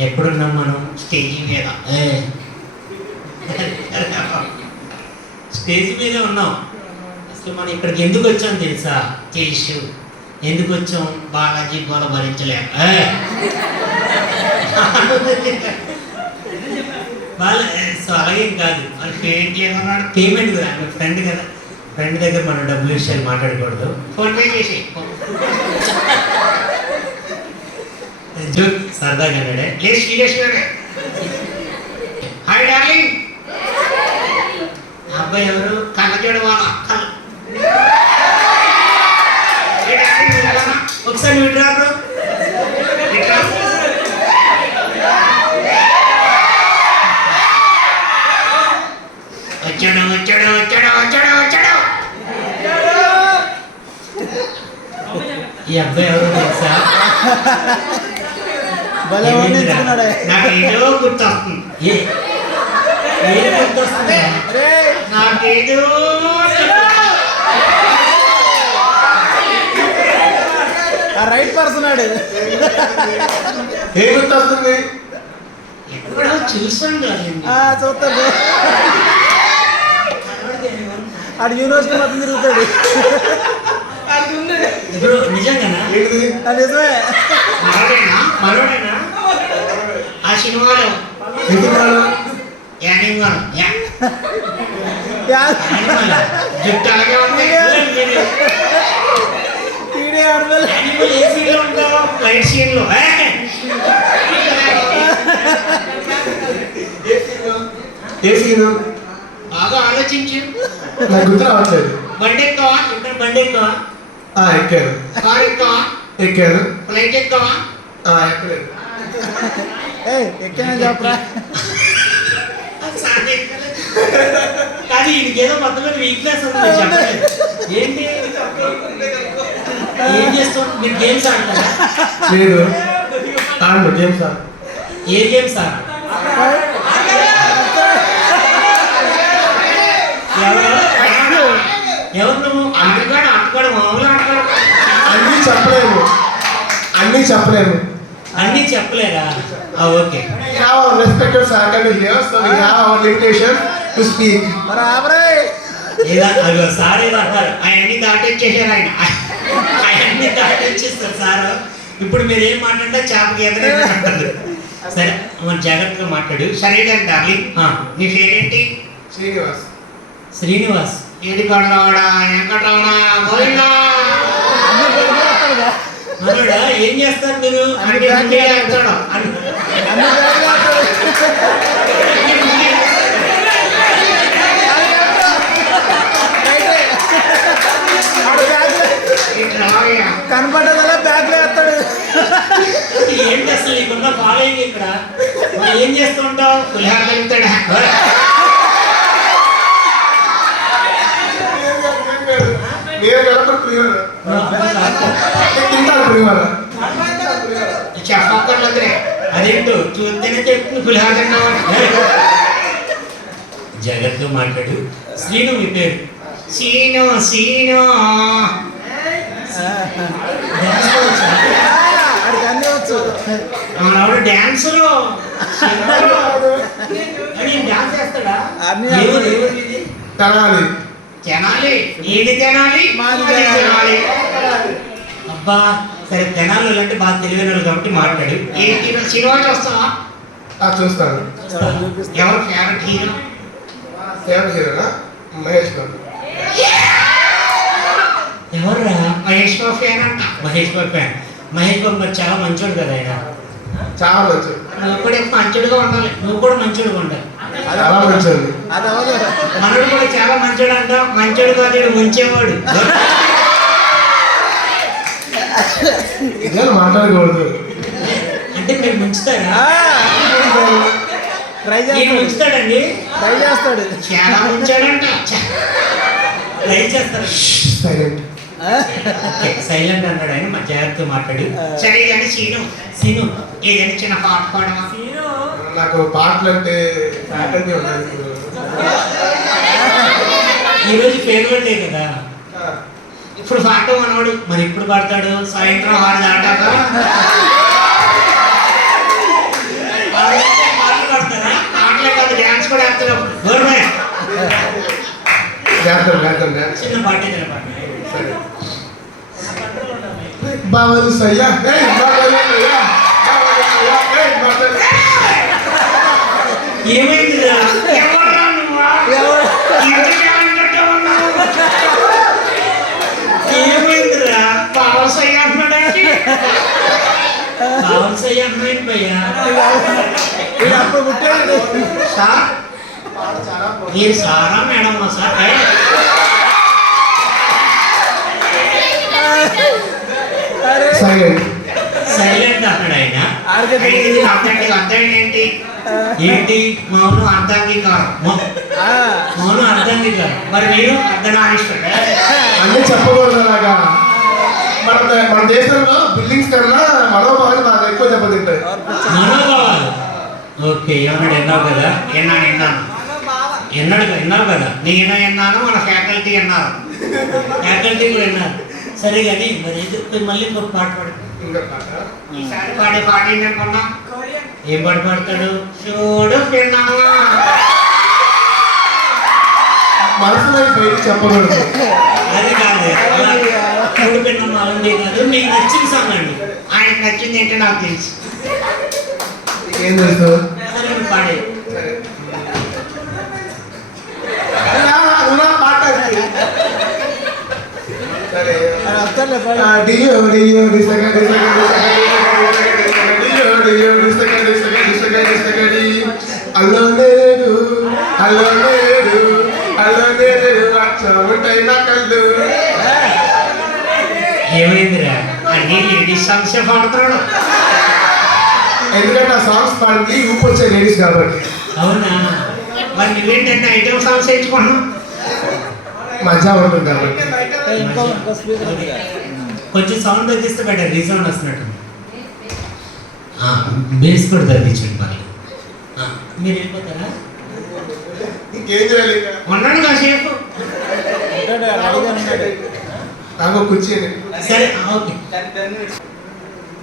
ఎప్పుడున్నాం మనం? స్టేజీ మీద. స్టేజ్ మీద ఉన్నాం. అసలు మనం ఇక్కడికి ఎందుకు వచ్చాం తెలుసా? తెలుసు. ఎందుకు వచ్చాం? బాలాజీ గోల భరించలేక. వాళ్ళ సో అలాగేం కాదు. వాళ్ళు పేమెంట్ చేయమన్నాడు పేమెంట్ కదా ఫ్రెండ్ కదా. ఫ్రెండ్ దగ్గర మనం డబ్బులు విషయాలు మాట్లాడకూడదు. ఫోన్ పే చేసి జోక్ సరదాగా అన్నాడే. లేదు సీరియస్గానే హాయ్ డార్లింగ్. అబ్బాయి ఎవరు? కళ్ళజోడు వాళ్ళ కళ్ళ ఒకసారి నువ్వు వచ్చాడు వచ్చాడు వచ్చాడు వచ్చాడు వచ్చాడు. ఈ అబ్బాయి ఎవరు తెలుసా? భలే వండించుకున్నాడే. నాకు ఏదో గుర్తొస్తుంది. ఏ? ఏం గుర్తొస్తుంది. రే నాకేదో ఆ రైట్ పర్సన్ ఆడు. ఏం గుర్తొస్తుంది? ఎక్కడో చూసాను చూస్తాడు ఆడు యూనివర్సిటీ మొత్తం తిరుగుతాడు. ఆ, నిజమే. ఆ సినిమాలో యానిమల్ జుట్టు అలాగే ఉంది. ఏ సీన్లో ఉంటావు లైట్ సీన్లో ఏ? సీను? బాగా ఆలోచించు. నాకు గుర్తు రావట్లేదు. బండి ఎక్కువ ఇక్కడ బండి ఎక్కువ ఎక్కాను. కార్ ఎక్కువ ఎక్కాను. ఫ్లైట్ ఎక్కువ? ఎక్కలేదు. ఎక్కానే చెప్పరా కానీ ఈయనకి ఏదో మొత్తం మీద వీక్నెస్ ఉంది మీరు చెప్పలేదు ఏంటి ఏం చేస్తాం మీరు గేమ్స్ ఆడతారా లేదు ఆడు గేమ్స్ ఆడు ఏ గేమ్స్ ఆడ ఎవరు ఎవరు నువ్వు ఆటగాడు ఆటగాడు మామూలు అన్నీ చెప్పలేము అన్నీ చెప్పలేము అన్నీ చెప్పలేరా ఆ, okay. we have our limitation to speak. మరి ఆపరే ఏదా అదిగో సార్ ఏదో అంటారు. అవన్నీ దాటొచ్చేసారు ఆయన. అవన్నీ దాటొచ్చేస్తారు సార్. ఇప్పుడు మీరు ఏం మాట్లాడినా చేపకి ఎదురైనా అంటారు సరే మన జాగ్రత్తగా మాట్లాడు. సరే డార్లింగ్? నీ పేరేంటి? శ్రీనివాస్. శ్రీనివాస్. ఏది కొండవాడా వెంకటరమణ గోవిందా? మనోడా ఏం చేస్తారు మీరు. అన్ని- అన్ని పేర్లు వస్తాడు. ఏంటి అసలు నీకున్న ఫాలోయింగ్ ఇక్కడ? మరి ఏం చేస్తూ ఉంటావు? పులిహార తింటాను పులిహోర చెప్పక్కర్లేదురే అదేంటో చూస్తేనే చెప్తుంది పులిహార జగత్తు మాట్లాడు శ్రీను. మీ పేరు సీను సీను డాన్స్ ఆవిడ చేస్తాడా తినాలి. తినాలి? ఏది తినాలి. తినాలి. అబ్బా సరే తెనాలి అంటే బాగా తెలివైన వాళ్ళు కాబట్టి మాట్లాడు. ఏ హీరో? సినిమా చూస్తావా చూస్తాను. ఎవరు ఫేవరెట్ హీరో? ఫేవరెట్ హీరోనా మహేష్ బాబు. ఎవరు మహేష్ బాబు ఫ్యాన్ అంట. మహేష్ బాబు ఫ్యాన్ మహేష్ బాబు మరి చాలా మంచోడు కదా ఆయన. చాలా మంచి నువ్వు కూడా మంచోడుగా ఉండాలి. నువ్వు కూడా మంచోడుగా ఉండాలి. చాలా అవ్వదు మనోడు కూడా చాలా మంచోడు అంట. మంచోడు కాదు ముంచేవాడు. ఇదే మాట్లాడకూడదు. అంటే మీరు ముంచుతారా? ట్రై చేస్తాడు. ముంచుతాడండి? ట్రై చేస్తాడు. చాలా ముంచాడంట ట్రై చేస్తారు సైలెంట్. సైలెంట్ అన్నాడు ఆయన. మా జాగ్రత్తగా మాట్లాడు. సరే కానీ సీను. సీను ఏదైనా చిన్న పాట పాడమా? నాకు పాటలు అంటే ఈరోజు పేరు ఈరోజు కదా. ఇప్పుడు పాట అనవాడు మరి ఇప్పుడు పాడతాడు? సాయంత్రం వాడు దాటాక? పాటలు పాడతారా? పాటలే కాదు డ్యాన్స్ కూడా చిన్న పాట బాబు సయ్యా. అప్పుడు పుట్టాడు సార్. మీరు సారా మేడం సార్ సైలెంట్ సైలెంట్ అన్నాడు ఆయన అర్థం ఏంటి ఏంటి మౌనం ఆ, మౌనం అర్ధాంగీకారం మరి మీరు అర్ధనారీశ్వరుడు అన్నీ చెప్పకూడదు అలాగా? మన మన దేశంలో బిల్డింగ్స్ కన్నా మనోభావాలు బాగా ఎక్కువ దెబ్బతింటాయి. మనోభావాలు ఓకే ఏమన్నాడు? విన్నావు కదా? విన్నాను విన్నాడు కదా, విన్నావు కదా? నేను విన్నాను మన ఫ్యాకల్టీ విన్నారు ఫ్యాకల్టీ కూడా విన్నారు సరే కానీ మరి ఎందుకు మళ్ళీ ఇంకొక పాట పాడు. ఇంకా పాట. ఈసారి పాడే పాట ఏంటనుకున్నా ఏం పాట పాడతాడు? చూడు విన్నావా మనసులో చెప్పకూడదు. అది కాదు. అలా చూడు పిన్నమ్మ అలాంటి కాదు మీకు నచ్చిన సాంగ్ అండి ఆయనకు నచ్చింది ఏంటో నాకు తెలుసు ఏం తెలుసు సరే నువ్వు పాడే ఇలా ఇలా మాట్లాడి సరే అది అర్థంలే ఆ, పాడు. డియో డియో డిసగ డిసగ డిసగ డియో డియో డిసగ డిసగ డిసగ డిసగ డి అల్లో లేదు అల్లో లేదు అల్లో లేదు ఉంటాయి నా కళ్ళు అన్ని లేడీస్ సాంగ్స్ పాడుతున్నాడు? ఎందుకంటే ఆ సాంగ్స్ పాడింది ఊపు వచ్చే లేడీస్ కాబట్టి. అవునా? మరి నువ్వేంటంటే ఐటమ్ సాంగ్స్ ఎంచుకున్నావు మజా ఉంటుంది కాబట్టి. కొంచెం సౌండ్ తగ్గిస్తే బెటర్ రీసౌండ్ వస్తున్నట్టు. బేస్ కూడా తగ్గించండి పర్లేదు. ఆ, మీరు వెళ్ళిపోతారా? ఇంకేం? ఉన్నాడు కాసేపు. నాకు కుర్చీ సరే ఓకే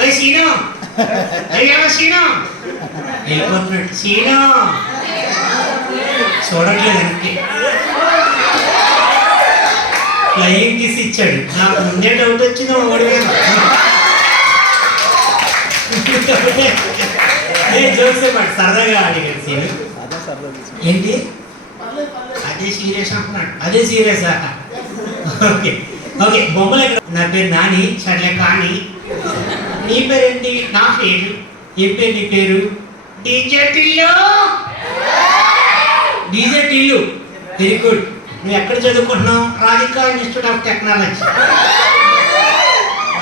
ఓయ్ సీను. అయ్యా సీను. వెళ్ళిపోతున్నాడు. సీను. చూడట్లేదు వెనక్కి. ఫ్లయింగ్ కిస్ ఇచ్చాడు. నాకు ముందే డౌట్ వచ్చింది ఓడి జోక్సే మాట సరదాగా అడిగాడు సీను. ఏంటి? అదే సీరియస్ అంటున్నాడు. అదే సీరియస్ ఓకే. ఓకే బొమ్మలు ఎక్కడ? నా పేరు నాని సర్లే కానీ. నీ పేరేంటి? నా పేరు. ఏం పేరు నీ పేరు? DJ Tillu. DJ Tillu. Very good. నువ్వు ఎక్కడ చదువుకుంటున్నావు? Radhika institute of technology.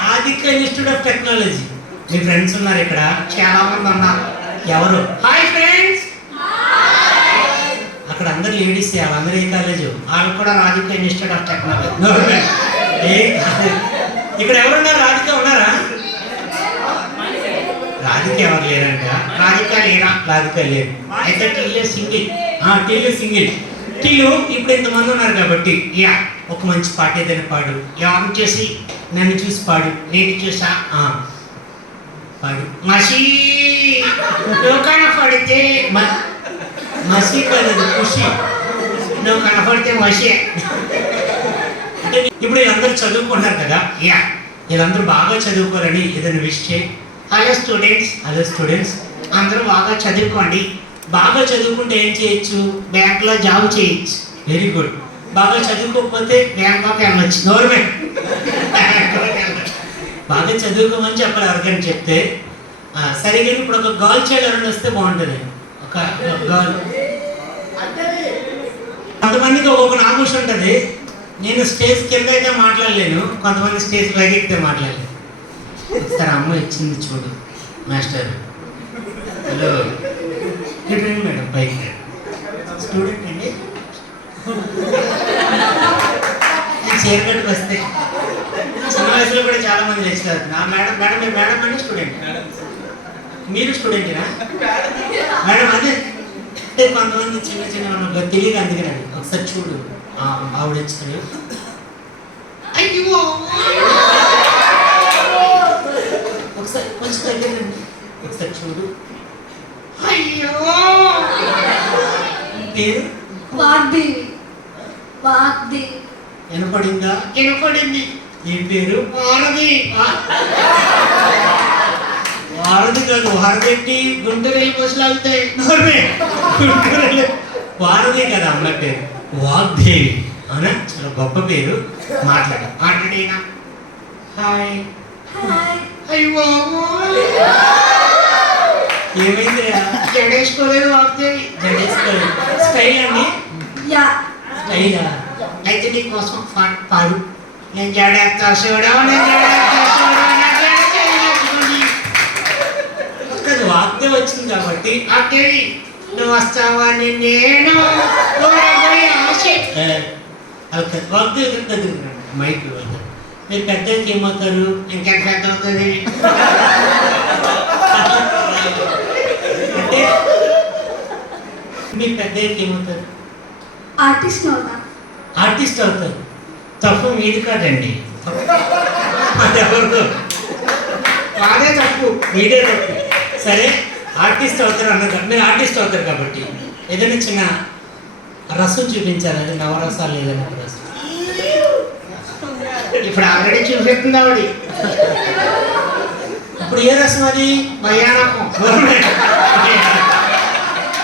Radhika institute of technology. Me friends ఉన్నారు ఇక్కడ. చాలా మంది ఉన్నారు. ఎవరు? Hi friends. అక్కడ అందరు లేడీస్ అందరూ ఏ కాలేజ్. వాళ్ళు కూడా రాధిక ఇన్స్టిట్యూట్ ఆఫ్ టెక్నాలజీ. ఇక్కడ ఎవరున్నారు? రాధిక ఉన్నారా? రాధిక ఎవరు లేరంట? రాధిక లేరా? రాధిక లేరు అయితే టీలే సింగిల్. ఆ టీలే సింగిల్. టీలు ఇప్పుడు ఇంతమంది ఉన్నారు కాబట్టి యా ఒక మంచి పాట ఏదైనా పాడు. ఎవరిని చేసి నన్ను చూసి పాడు. నేను చూసా ఆ, పాడు. మసీ లోకాన పడితే మ- మసీ కాదు ఖుషి నువ్వు కనపడితే మసే. అంటే ఇప్పుడు వీళ్ళందరూ చదువుకుంటారు కదా? యా. వీళ్ళందరూ బాగా చదువుకోరని ఏదైనా విష్ చేయి హలో స్టూడెంట్స్ హలో స్టూడెంట్స్ అందరూ బాగా చదువుకోండి. బాగా చదువుకుంటే ఏం చేయొచ్చు? బ్యాంక్లో జాబ్ చేయొచ్చు. వెరీ గుడ్ బాగా చదువుకోకపోతే బ్యాంకాక్ వెళ్ళొచ్చు. గవర్నమెంట్ బాగా చదువుకోమని చెప్పాలి ఎవరికైనా చెప్తే. ఆ, సరే కానీ ఇప్పుడు ఒక గర్ల్ చైల్డ్ ఎవరైనా వస్తే బాగుంటుంది. ఒక గర్ల్. కొంతమందికి ఒక్కొక్క నామూష ఉంటుంది. నేను స్టేజ్ కింద అయితే మాట్లాడలేను. కొంతమంది స్టేజ్ పైకి మాట్లాడలేను. సార్ అమ్మ ఇచ్చింది చూడు మాస్టర్. హలో. రండి మేడం పైకి స్టూడెంట్ అండి? చీర కట్టుకు వస్తే. చిన్న వయసులో కూడా చాలా మంది లేచారు నా మేడం మేడం మీరు మేడం అండి స్టూడెంట్? మీరు స్టూడెంటేనా? మేడం అదే. కొంతమంది చిన్న చిన్న తెలియదు తెలియక అందుకనండి ఒకసారి చూడు. ఆవిడ వచ్చారు అయ్యో! ఒకసారి కొంచెం తగ్గండి ఒకసారి చూడు. అయ్యో! పేరు? వాగ్దేవి వాగ్దేవి వినపడిందా? వినపడింది. ఈ పేరు? వారధి వారధి కాదు వారధెట్టి గుంటూరు వెళ్ళి బస్సులు అవుతాయి వారధి కదా అమ్మాయి పేరు. వాగ్దేవి అవునా చాలా గొప్ప పేరు. మాట్లాడ. మాట్లాడేనా హాయ్ అయ్యో ఏమైంది జడేసుకోలేదు వాగ్దేవి. జడేసుకోలేదు స్టైల్ అండి? యా. స్టైలా అయితే నీకోసం పాట పాడు. నేను జడేస్తా చూడా నేను జడేస్తా చూడా నా జడ చేయలేకపోయి. ఒక్కది వాగ్దే వచ్చింది కాబట్టి అదేవి నువ్వు వస్తావని నేను దగ్గర మైక్ మీరు పెద్దకి ఏమవుతారు? ఇంకెంత పెద్ద అవుతుంది. అంటే మీరు పెద్దకి ఏమవుతారు? ఆర్టిస్ట్ అవుతా ఆర్టిస్ట్ అవుతారు. తప్పు మీది కాదండి. అది ఎవరిదో వాడే తప్పు. మీదే తప్పు. సరే? ఆర్టిస్ట్ అవుతారు అన్నది మీరు ఆర్టిస్ట్ అవుతారు కాబట్టి ఏదైనా చిన్న రసం చూపించాలి నవరసాలు ఏదైనా రసం. ఇప్పుడు ఆల్రెడీ చూపిస్తుంది ఆవిడ. ఇప్పుడు ఏ రసం అది? భయానకం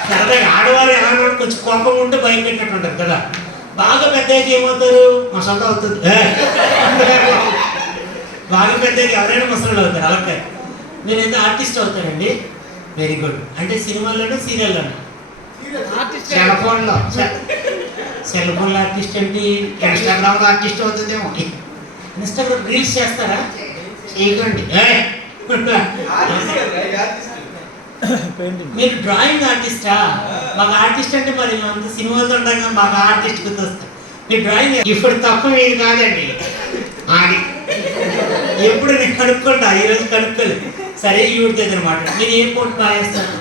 సరదాగా ఆడవారు ఎలా కొంచెం కోపం ఉంటే భయం పెట్టినట్టు ఉంటుంది కదా. బాగా పెద్దకి ఏమవుతారు? మసాలా అవుతుంది. బాగా పెద్దకి ఎవరైనా మసాలా అవుతారు. అలాగే. మీరైతే ఆర్టిస్ట్ అవుతారండి. వెరీ గుడ్ అంటే సినిమాల్లోనే సీరియల్లోనే? సెల్ ఫోన్లో సెల్ ఫోన్లో ఆర్టిస్ట్ ఏంటి? ఇన్స్టాగ్రామ్లో ఆర్టిస్ట్ అవుతుందేమో. ఇన్స్టాగ్రామ్ రీల్స్ చేస్తారా? చేయకండి మీరు డ్రాయింగ్ ఆర్టిస్టా? మాకు ఆర్టిస్ట్ అంటే మరి అంత సినిమాలతో ఉండగా మాకు ఆర్టిస్ట్ గుర్తొస్తుంది మీరు డ్రాయింగ్ ఇప్పుడు తప్పు మీది కాదండి. అది ఎప్పుడు నేను కనుక్కుంటా ఈరోజు కనుక్కోలేదు. సరే ఈవిడితో మాట్లాడు. మీరు ఏ పోటీ బాగా చేస్తారు?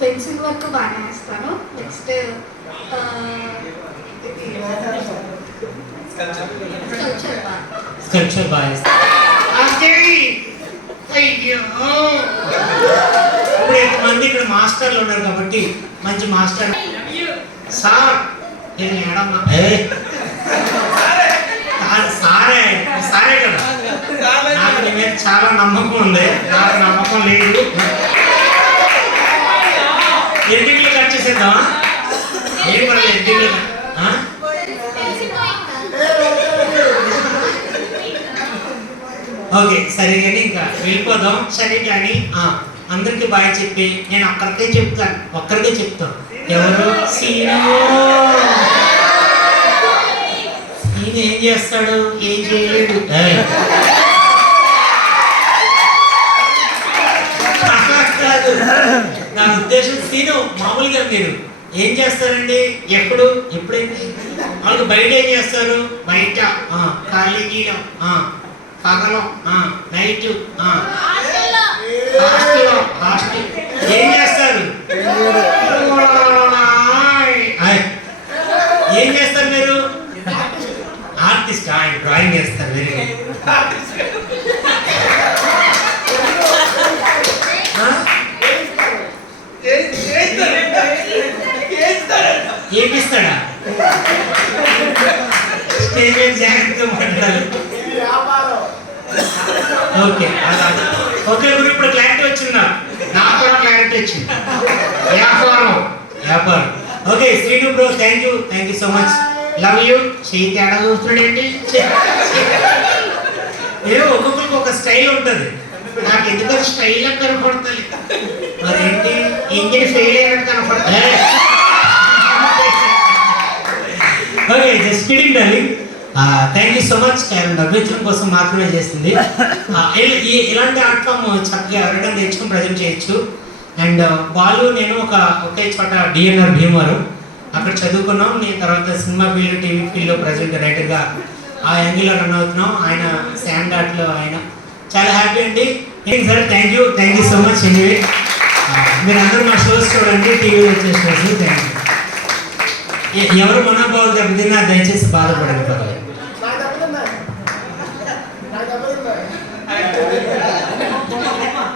పెన్సిల్ వర్క్ బాగానే వేస్తాను నెక్స్ట్ స్కల్ప్చర్ బాగా. అయ్యో ఇప్పుడు ఎంతమంది ఇక్కడ మాస్టర్లు ఉన్నారు కాబట్టి మంచి మాస్టర్. సార్ నేను మేడమ్మా ఏ? కాదు, సారే కదా. నాకు నీ మీద చాలా నమ్మకం ఉంది. నాకు నమ్మకం లేదు. ఎన్నికలు కట్ చేసేద్దామా? ఏం పర్లేదు ఎన్నికలు ఓకే సరే కానీ ఇంకా వెళ్ళిపోదాం. సరే కానీ అందరికి బాయ్ చెప్పి నేను ఒక్కరికే చెప్తాను. ఒక్కరికే చెప్తాను. ఎవరు? సీను ఏం చేస్తాడు? ఏం చేయలేడు. కాదు. నా ఉద్దేశం సీను మామూలుగా మీరు ఏం చేస్తారండి? ఎప్పుడు? ఎప్పుడైంది వాళ్ళు బయట ఏం చేస్తారు? బయట ఆ, కాలేజీలో ఆ, పగలు ఆ, నైట్ ఆ, హాస్టల్లో హాస్టల్ ఏం చేస్తారు ఆయ్. ఏం చేస్తారు మీరు ఆర్టిస్ట్ ఆయన డ్రాయింగ్ చేస్తారు వెరీ గుడ్ ఆ? ఏమిస్తాడా? స్టేజ్ జాగ్రత్తగా మాట్లాడాలి ఓకే ఓకే గురు ఇప్పుడు క్లారిటీ వచ్చిందా? నాకు కూడా క్లారిటీ వచ్చింది. వ్యాపారం. వ్యాపారం. Okay Srinu bro thank you thank you so much love you చేయి తేడా చూస్తున్నాడేంటి ఏ ఒక్కొక్కరికి ఒక స్టైల్ ఉంటుంది. నాకు ఎందుకని స్టైల్ కనపడుతుంది మరేంటి? ఇంజిన్ ఫెయిల్ అయినట్టు కనపడుతుంది okay just kidding darling thank you so much డబ్బించడం కోసం మాత్రమే చేసింది. ఈ- ఇలాంటి ఆర్ట్ ఫామ్ చక్కగా ఎవరైనా నేర్చుకుని ప్రజెంట్ చేయొచ్చు. అండ్ బాలు నేను ఒక ఒకే చోట డిఎన్ఆర్ భీమవరం. అక్కడ చదువుకున్నాం. నేను తర్వాత సినిమా ఫీల్డ్ టీవీ ఫీల్డ్లో ప్రజెంట్ రైటర్గా ఆ యాంగిల్లో రన్ అవుతున్నాం. ఆయన శామ్ డాట్లో ఆయన. చాలా హ్యాపీ అండి. ఏంటి sir thank you thank you so much anyway మీరు అందరూ మా షోస్ చూడండి. టీవీలో వచ్చే షోస్ థ్యాంక్ యూ ఎవరు మనోభావాలు దెబ్బతిన్నా దయచేసి బాధపడండి పర్వాలేదు.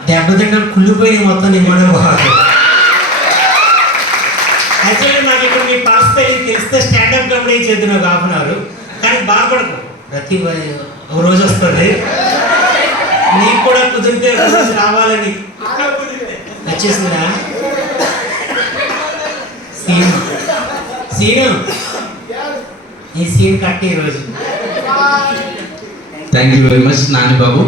దెబ్బతింటాం కుళ్ళిపోయి మొత్తం నీ మనోభావాలు యాక్చువల్లీ నాకు ఇప్పుడు మీ పాస్ తెలియదు తెలిస్తే స్టాండప్ కామెడీ చేద్దాం ఒక హాఫ్ అన్ అవర్ కానీ బాధపడకు. ప్రతి ఒక రోజు వస్తుంది నీకు కూడా కుదిరితే రోజు రావాలని. వచ్చేసిందా? సీన్. సీను. ఈ సీన్ కట్టి ఈరోజు thank you very much Nani Babu.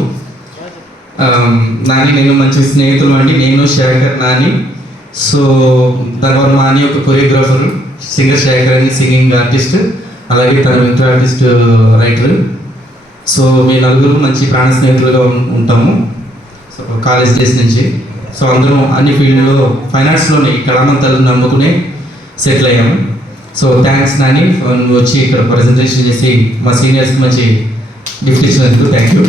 ఆమ్, నాని నేను మంచి స్నేహితులు అండి. నేను శేఖర్ నాని. సో తర్వాత నాని ఒక కొరియోగ్రాఫర్ సింగర్ శేఖర్ అని సింగింగ్ ఆర్టిస్ట్ అలాగే తను inter artist writer uh, so మీ నలుగురు మంచి ప్రాణ స్నేహితులుగా ఉంటాము. సో కాలేజ్ డేస్ నుంచి. సో అందరం అన్ని ఫీల్డ్లో ఫైనాన్స్లోనే కళామంతాలు నమ్ముకునే సెటిల్ అయ్యాము సో థ్యాంక్స్ నాని నువ్వు వచ్చి ఇక్కడ ప్రజెంటేషన్ చేసి మా సీనియర్స్కి మంచి గిఫ్ట్ ఇచ్చినందుకు థ్యాంక్ యూ